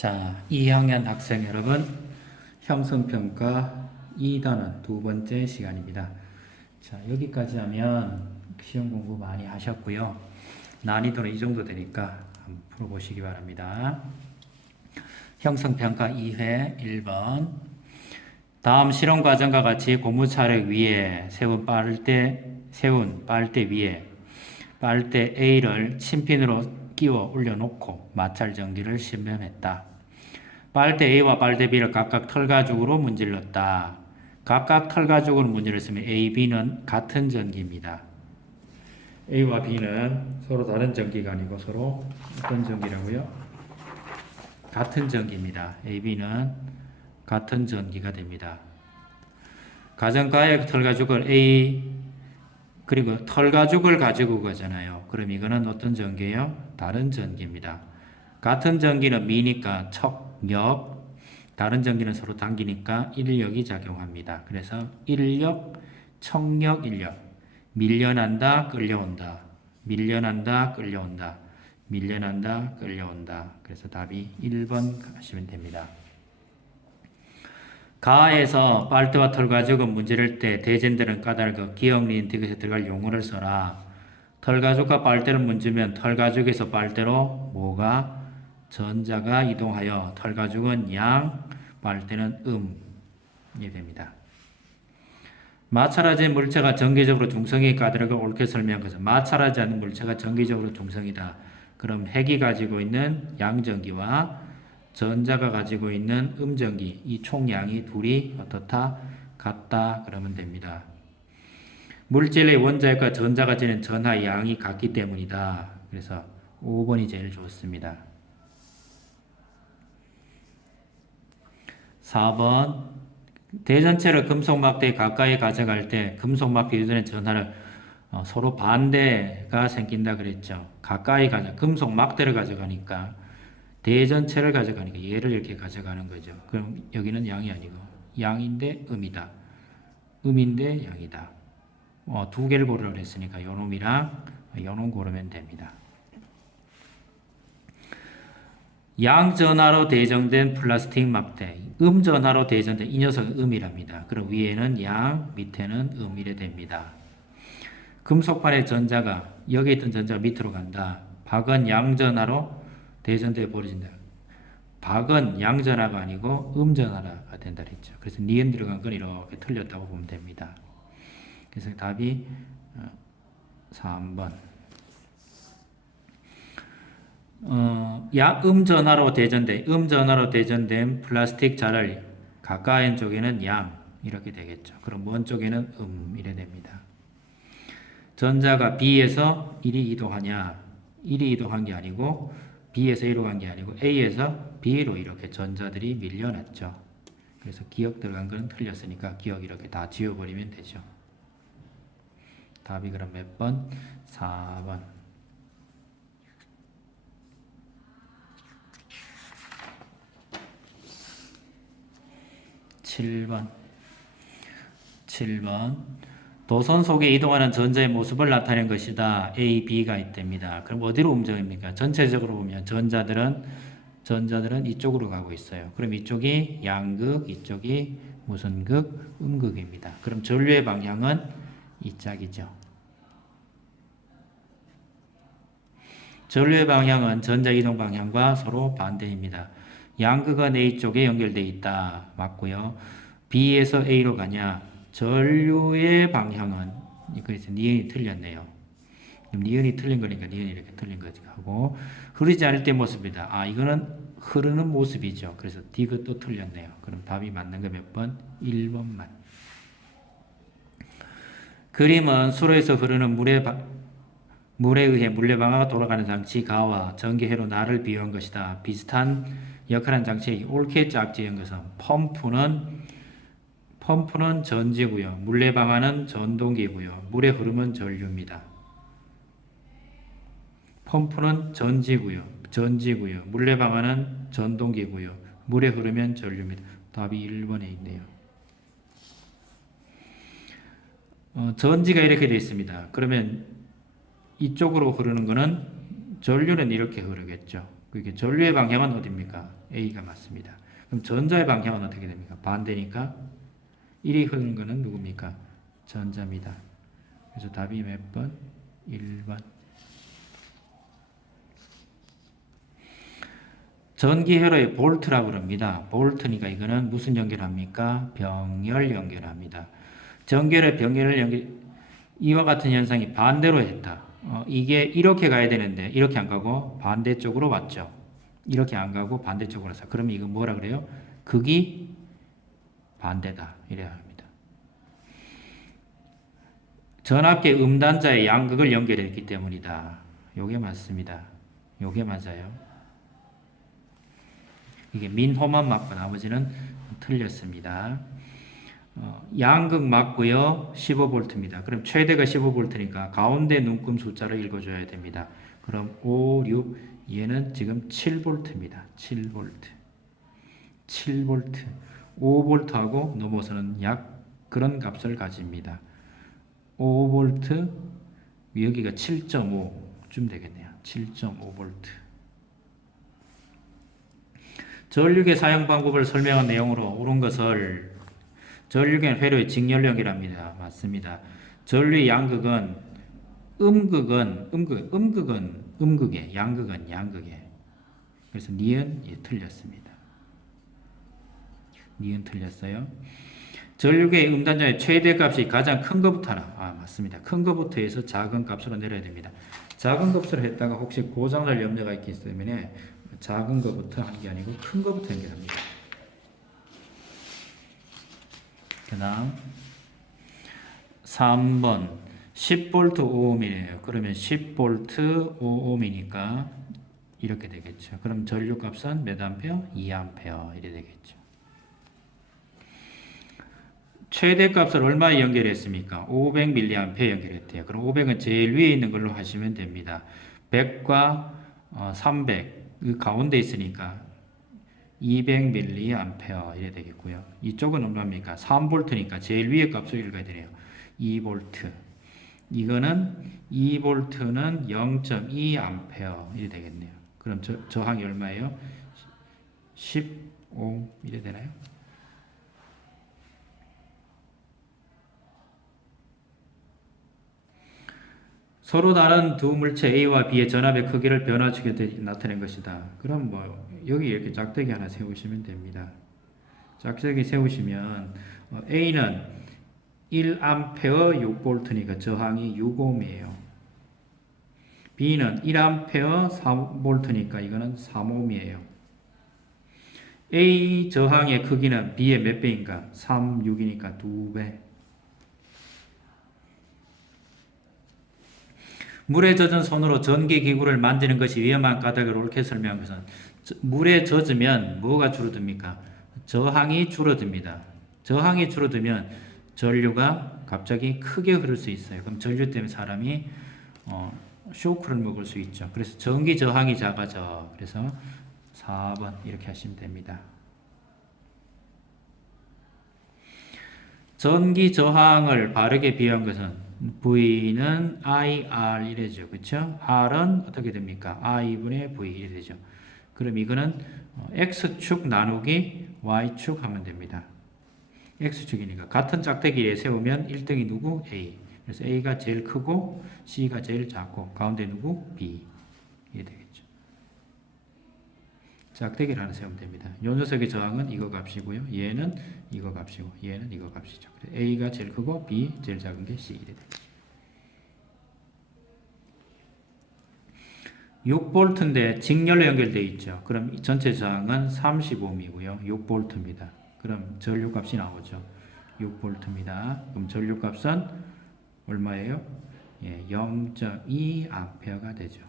자, 2학년 학생 여러분, 형성평가 2단원 두 번째 시간입니다. 자, 여기까지 하면 시험 공부 많이 하셨고요. 난이도는 이 정도 되니까 한번 풀어보시기 바랍니다. 형성평가 2회 1번. 다음 실험 과정과 같이 고무 차례 위에 세운 빨대 위에 빨대 A를 침핀으로 끼워 올려놓고 마찰 전기를 시험했다. 빨대 A와 빨대 B를 각각 털가죽으로 문질렀다. 각각 털가죽으로 문질렀으면 A, B는 같은 전기입니다. A와 B는 서로 다른 전기가 아니고 서로 어떤 전기라고요? 같은 전기입니다. A, B는 같은 전기가 됩니다. 가정가의 털가죽을 A 그리고 털가죽을 가지고 가잖아요. 그럼 이거는 어떤 전기예요? 다른 전기입니다. 같은 전기는 미니까 척력, 다른 전기는 서로 당기니까 인력이 작용합니다. 그래서 인력, 척력, 인력. 밀려난다, 끌려온다. 밀려난다, 끌려온다. 밀려난다, 끌려온다. 그래서 답이 1번 하시면 됩니다. 가에서 빨대와 털가죽은 문지를 때 대전되는 까닭을 기억리인 뒷것에 들어갈 용어를 써라. 털가죽과 빨대를 문지면 털가죽에서 빨대로 뭐가 전자가 이동하여 털가죽은 양, 빨대는 음이 됩니다. 마찰하지 물체가 전기적으로 중성의 까닭을 옳게 설명한 것은 마찰하지 않는 물체가 전기적으로 중성이다. 그럼 핵이 가지고 있는 양전기와 전자가 가지고 있는 음전기, 이 총량이 둘이 어떻다? 같다. 그러면 됩니다. 물질의 원자핵과 전자가 지닌 전하 양이 같기 때문이다. 그래서 5번이 제일 좋습니다. 4번 대전체를 금속막대에 가까이 가져갈 때 금속막대 유전의 전하를 서로 반대가 생긴다 그랬죠. 가까이 금속막대를 가져가니까 대전체를 가져가니까 얘를 이렇게 가져가는 거죠. 그럼 여기는 양이 아니고 양인데 음이다. 음인데 양이다. 두 개를 고르라고 했으니까 요놈이랑 요놈 고르면 됩니다. 양전하로 대전된 플라스틱 막대. 음전하로 대전된 이 녀석은 음이랍니다. 그럼 위에는 양, 밑에는 이래 됩니다. 금속판의 전자가 여기 있던 전자가 밑으로 간다. 박은 양전하로 대전되어 버려진다. 박은 양전하가 아니고 음전하가 된다 그랬죠. 그래서 니은 들어간 건 이렇게 틀렸다고 보면 됩니다. 그래서 답이 3번. 음전하로 대전된 플라스틱 자를 가까이 쪽에는 양 이렇게 되겠죠. 그럼 먼 쪽에는 이래 됩니다. 전자가 B에서 1이 이동하냐? 1이 이동한 게 아니고 B에서 A로 간 게 아니고 A에서 B로 이렇게 전자들이 밀려났죠. 그래서 기억 들어간 건 틀렸으니까 기억 이렇게 다 지워버리면 되죠. 답이 그럼 몇 번? 4번. 7번. 도선 속에 이동하는 전자의 모습을 나타낸 것이다. A, B가 있답니다. 그럼 어디로 움직입니까? 전체적으로 보면 전자들은 이쪽으로 가고 있어요. 그럼 이쪽이 양극, 이쪽이 무슨 극? 음극입니다. 그럼 전류의 방향은 이 짝이죠. 전류의 방향은 전자 이동 방향과 서로 반대입니다. 양극은 A 쪽에 연결되어 있다. 맞고요. B에서 A로 가냐? 전류의 방향은 그래서 니은이 틀렸네요. 니은이 틀린 거니까 니은이 이렇게 틀린 거지 하고 흐르지 않을 때 모습이다. 이거는 흐르는 모습이죠. 그래서 D가 또 틀렸네요. 그럼 답이 맞는 거 몇 번? 1번만. 그림은 수로에서 흐르는 물에 의해 물레방아가 돌아가는 장치 가와 전기회로 나를 비유한 것이다. 비슷한 역할한 장치에 옳게 짝지은 것은 펌프는 전지고요. 물레방아는 전동기고요. 물의 흐름은 전류입니다. 펌프는 전지고요. 물레방아는 전동기고요. 물의 흐르면 전류입니다. 답이 1번에 있네요. 전지가 이렇게 되어 있습니다. 그러면 이쪽으로 흐르는 거는 전류는 이렇게 흐르겠죠. 그게 전류의 방향은 어디입니까? A가 맞습니다. 그럼 전자의 방향은 어떻게 됩니까? 반대니까 1이 흐르는 것은 누굽니까? 전자입니다. 그래서 답이 몇 번? 1번. 전기 회로의 볼트라고 그럽니다. 볼트니까 이거는 무슨 연결합니까? 병렬 연결합니다. 전기를 병렬을 이와 같은 현상이 반대로 했다. 이게 이렇게 가야 되는데 이렇게 안 가고 반대쪽으로 왔죠. 이렇게 안 가고 반대쪽으로 왔어. 그러면 이거 뭐라 그래요? 극이 반대다. 이래야 합니다. 전압계 음단자의 양극을 연결했기 때문이다. 요게 맞습니다. 요게 맞아요. 이게 민호만 맞고 나머지는 틀렸습니다. 양극 맞고요. 15V입니다. 그럼 최대가 15V니까 가운데 눈금 숫자를 읽어줘야 됩니다. 그럼 5, 6, 얘는 지금 7V입니다. 7V. 7V. 5V하고 넘어서는 약 그런 값을 가집니다. 5V, 여기가 7.5쯤 되겠네요. 7.5V. 전류계 사용 방법을 설명한 내용으로 옳은 것을 전류계는 회로의 직렬력이랍니다. 맞습니다. 전류의 양극은 음극에, 양극은 양극에. 그래서 니은 틀렸습니다. 니은 틀렸어요. 전류계의 음단자의 최대값이 가장 큰 것부터 하라. 맞습니다. 큰 것부터 해서 작은 값으로 내려야 됩니다. 작은 값으로 했다가 혹시 고장날 염려가 있기 때문에 작은 것부터 하는 게 아니고 큰 것부터 연결합니다. 그 다음 3번 10V 5ohm이에요. 그러면 10V 5ohm이니까 이렇게 되겠죠. 그럼 전류값은 몇 암페어? 2A 이래 되겠죠. 최대값을 얼마에 연결했습니까? 500mA 연결했대요. 그럼 500은 제일 위에 있는 걸로 하시면 됩니다. 100과 300 그 가운데 있으니까 200mA 이래 되겠고요. 이쪽은 얼마입니까? 3V니까 제일 위에 값을 읽어야 되네요. 2V. 이거는 2V는 0.2A 이래 되겠네요. 그럼 저항이 얼마예요? 15 이래 되나요? 서로 다른 두 물체 A와 B의 전압의 크기를 변화시켜 나타낸 것이다. 그럼 뭐 여기 이렇게 짝대기 하나 세우시면 됩니다. 짝대기 세우시면 A는 1A 6V니까 저항이 6ohm이에요. B는 1A 3V니까 이거는 3ohm이에요. A 저항의 크기는 B의 몇 배인가? 3, 6이니까 2배. 물에 젖은 손으로 전기기구를 만지는 것이 위험한 까닭을 옳게 설명한 것은 물에 젖으면 뭐가 줄어듭니까? 저항이 줄어듭니다. 저항이 줄어들면 전류가 갑자기 크게 흐를 수 있어요. 그럼 전류 때문에 사람이 쇼크를 먹을 수 있죠. 그래서 전기 저항이 작아져. 그래서 4번 이렇게 하시면 됩니다. 전기 저항을 바르게 비유한 것은 V는 IR 이래죠. 그쵸? R은 어떻게 됩니까? I분의 V 이래 되죠. 그럼 이거는 X축 나누기 Y축 하면 됩니다. X축이니까 같은 짝대기에 세우면 1등이 누구? A. 그래서 A가 제일 크고 C가 제일 작고 가운데 누구? B. 이래 되겠죠. 짝대기를 하나 세우면 됩니다. 요 녀석의 저항은 이거 값이고요. 얘는 이거 값이고 얘는 이거 값이죠. A가 제일 크고 B 제일 작은 게 C 이래 되겠죠. 6V인데 직렬로 연결되어 있죠. 그럼 전체 저항은 35ohm이고요. 6V입니다. 그럼 전류값이 나오죠. 6V입니다. 그럼 전류값은 얼마예요? 0.2A가 되죠.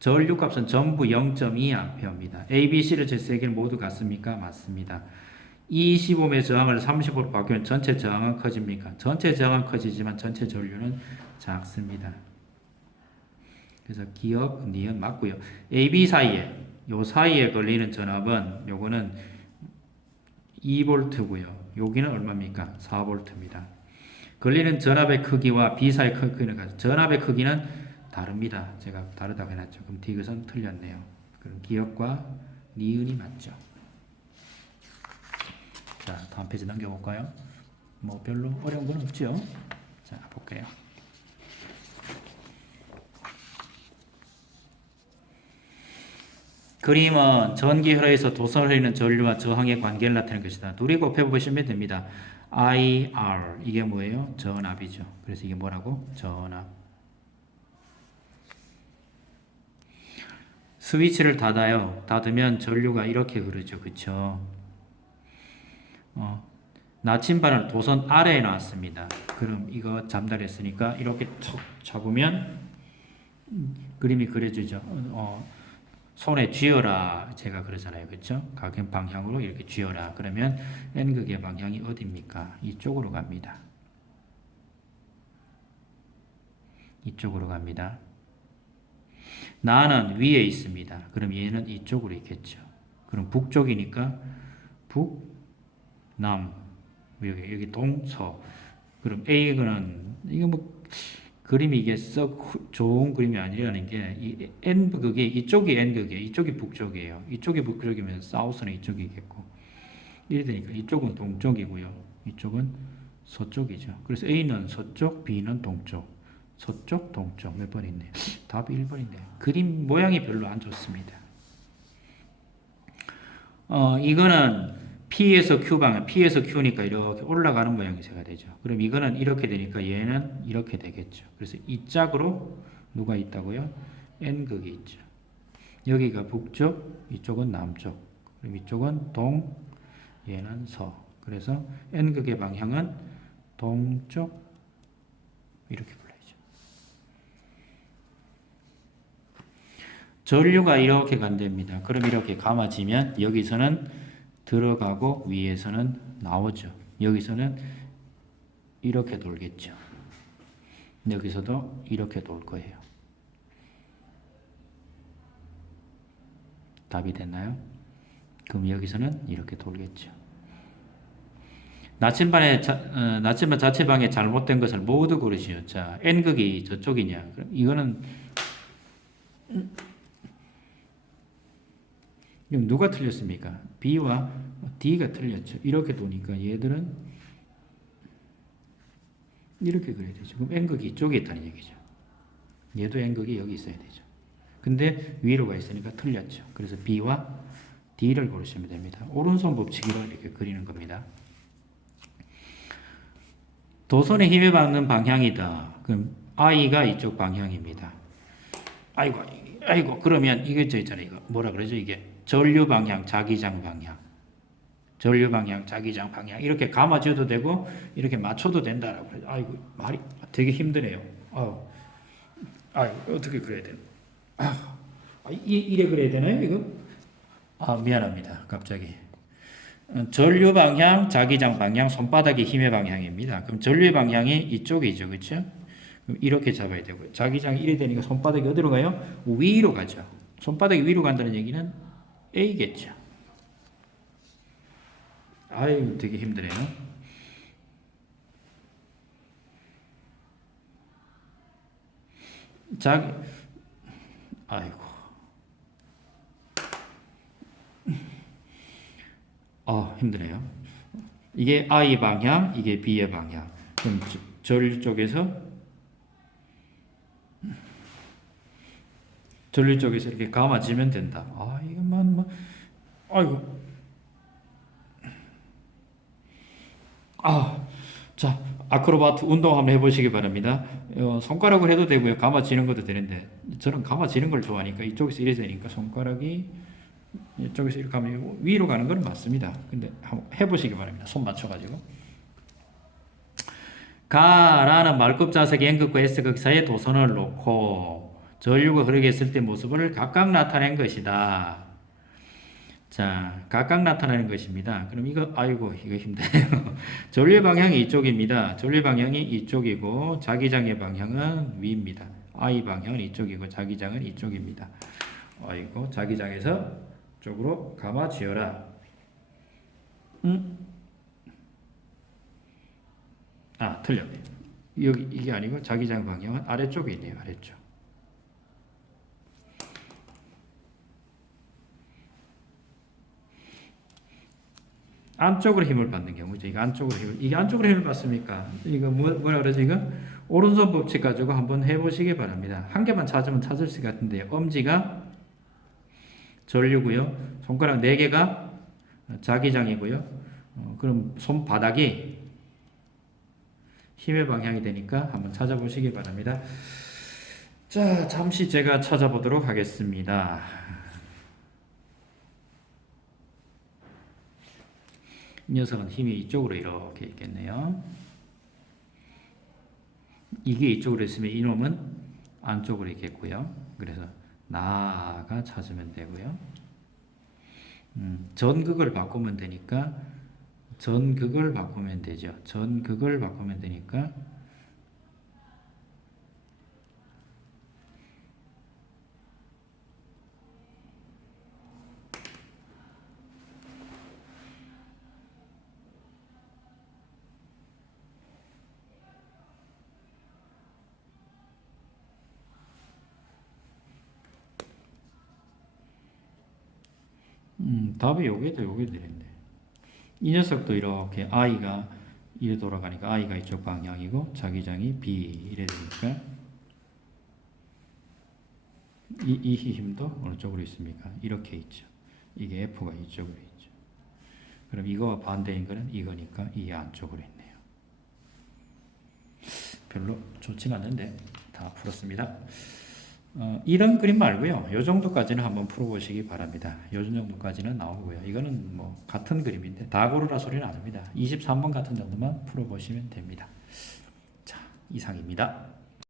전류값은 전부 0.2A입니다. A, B, C를 제 세 개를 모두 같습니까? 맞습니다. 25ohm의 저항을 30V로 바꾸면 전체 저항은 커집니까? 전체 저항은 커지지만 전체 전류는 작습니다. 그래서 기억, 니은 맞고요. A, B 사이에 요 사이에 걸리는 전압은 요거는 2V고요. 여기는 얼마입니까? 4V입니다. 걸리는 전압의 크기와 B 사이의 크기는 전압의 크기는 다릅니다. 제가 다르다고 해놨죠. 그럼 디귿은 틀렸네요. 그럼 기역과 니은이 맞죠. 자, 다음 페이지 넘겨볼까요? 뭐 별로 어려운 건 없죠. 자, 볼게요. 그림은 전기 흐르에서 도선 흐르는 전류와 저항의 관계를 나타내는 것이다. 둘이 곱해보시면 됩니다. IR 이게 뭐예요? 전압이죠. 그래서 이게 뭐라고? 전압. 스위치를 닫으면 전류가 이렇게 흐르죠. 그쵸? 나침반을 도선 아래에 놨습니다. 그럼 이거 잠달했으니까 이렇게 툭 잡으면 그림이 그려지죠. 손에 쥐어라 제가 그러잖아요. 그렇죠? 각형 방향으로 이렇게 쥐어라. 그러면 N극의 방향이 어디입니까? 이쪽으로 갑니다. 이쪽으로 갑니다. 나는 위에 있습니다. 그럼 얘는 이쪽으로 있겠죠. 그럼 북쪽이니까 북, 남, 여기 동서. 그럼 A는 이거 뭐 그림이 이게 썩 좋은 그림이 아니라는 게 이 N극이 이쪽이 N극이에요. 이쪽이 북쪽이에요. 이쪽이 북쪽이면 사우스는 이쪽이겠고 이래 되니까 이쪽은 동쪽이고요. 이쪽은 서쪽이죠. 그래서 A는 서쪽, B는 동쪽. 서쪽, 동쪽 몇 번 있네요. 답이 1번인데 그림 모양이 별로 안 좋습니다. 이거는 P에서 Q 방향, P에서 Q니까 이렇게 올라가는 모양새가 되죠. 그럼 이거는 이렇게 되니까 얘는 이렇게 되겠죠. 그래서 이 짝으로 누가 있다고요? N극이 있죠. 여기가 북쪽, 이쪽은 남쪽. 그럼 이쪽은 동, 얘는 서. 그래서 N극의 방향은 동쪽 이렇게 불러야죠. 전류가 이렇게 간답니다. 그럼 이렇게 감아지면 여기서는 들어가고 위에서는 나오죠. 여기서는 이렇게 돌겠죠. 여기서도 이렇게 돌 거예요. 답이 됐나요? 그럼 여기서는 이렇게 돌겠죠. 나침반 자체 방에 잘못된 것을 모두 고르시오. 자, N극이 저쪽이냐? 그럼 이거는 그럼 누가 틀렸습니까? B와 D가 틀렸죠. 이렇게 도니까 얘들은 이렇게 그려야 되죠. 그럼 N극이 이쪽에 있다는 얘기죠. 얘도 N극이 여기 있어야 되죠. 근데 위로 가 있으니까 틀렸죠. 그래서 B와 D를 고르시면 됩니다. 오른손 법칙으로 이렇게 그리는 겁니다. 도선에 힘을 받는 방향이다. 그럼 I가 이쪽 방향입니다. 아이고, 그러면 이게 있잖아요. 이거 뭐라 그러죠? 이게 전류 방향, 자기장 방향. 전류 방향, 자기장 방향. 이렇게 감아줘도 되고, 이렇게 맞춰도 된다라고 그러죠. 아이고, 말이 되게 힘드네요. 어떻게 그래야 되나? 이래 그래야 되나요, 이거? 미안합니다. 갑자기. 전류 방향, 자기장 방향, 손바닥의 힘의 방향입니다. 그럼 전류의 방향이 이쪽이죠. 그렇죠? 그럼 이렇게 잡아야 되고요. 자기장이 이래 되니까 손바닥이 어디로 가요? 위로 가죠. 손바닥이 위로 간다는 얘기는 A겠죠. 아유, 되게 힘드네요. 아이고. 힘드네요. 이게 I 방향, 이게 B의 방향. 그럼 전류 쪽에서 이렇게 감아지면 된다. 이것만 뭐, 아이고. 자, 아크로바트 운동 한번 해보시기 바랍니다. 손가락을 해도 되고요. 감아지는 것도 되는데, 저는 감아지는 걸 좋아하니까 이쪽에서 이래 되니까 손가락이 이쪽에서 이렇게 하면 위로 가는 건 맞습니다. 근데 한번 해보시기 바랍니다. 손 맞춰가지고. 가라는 말급자색 N극과 S극 사이에 도선을 놓고 전류가 흐르게 했을 때 모습을 각각 나타낸 것이다. 자, 각각 나타나는 것입니다. 그럼 이거 힘드네요. 전류의 방향이 이쪽입니다. 전류의 방향이 이쪽이고 자기장의 방향은 위입니다. I 방향은 이쪽이고 자기장은 이쪽입니다. 자기장에서 쪽으로 감아쥐어라. 틀렸네. 이게 아니고 자기장 방향은 아래쪽에 있네요. 아래쪽. 안쪽으로 힘을 받는 경우죠. 이게 안쪽으로 힘을 받습니까? 이거 뭐라 그러지, 이거? 오른손 법칙 가지고 한번 해보시기 바랍니다. 한 개만 찾으면 찾을 수 같은데, 엄지가 전류고요. 손가락 4개가 자기장이고요. 그럼 손바닥이 힘의 방향이 되니까 한번 찾아보시기 바랍니다. 자, 잠시 제가 찾아보도록 하겠습니다. 이 녀석은 힘이 이쪽으로 이렇게 있겠네요. 이게 이쪽으로 있으면 이놈은 안쪽으로 있겠고요. 그래서 나가 찾으면 되고요. 전극을 바꾸면 되니까 전극을 바꾸면 되죠. 전극을 바꾸면 되니까 답이 요게 되는데 이 녀석도 이렇게 I가 이래 돌아가니까 I가 이쪽 방향이고 자기장이 B 이래 되니까 이 힘도 어느 쪽으로 있습니까? 이렇게 있죠. 이게 F가 이쪽으로 있죠. 그럼 이거와 반대인 거는 이거니까 이게 안쪽으로 있네요. 별로 좋진 않는데 다 풀었습니다. 이런 그림 말고요. 요 정도까지는 한번 풀어보시기 바랍니다. 요 정도까지는 나오고요. 이거는 뭐 같은 그림인데 다 고르라 소리는 안 합니다. 23번 같은 정도만 풀어보시면 됩니다. 자, 이상입니다.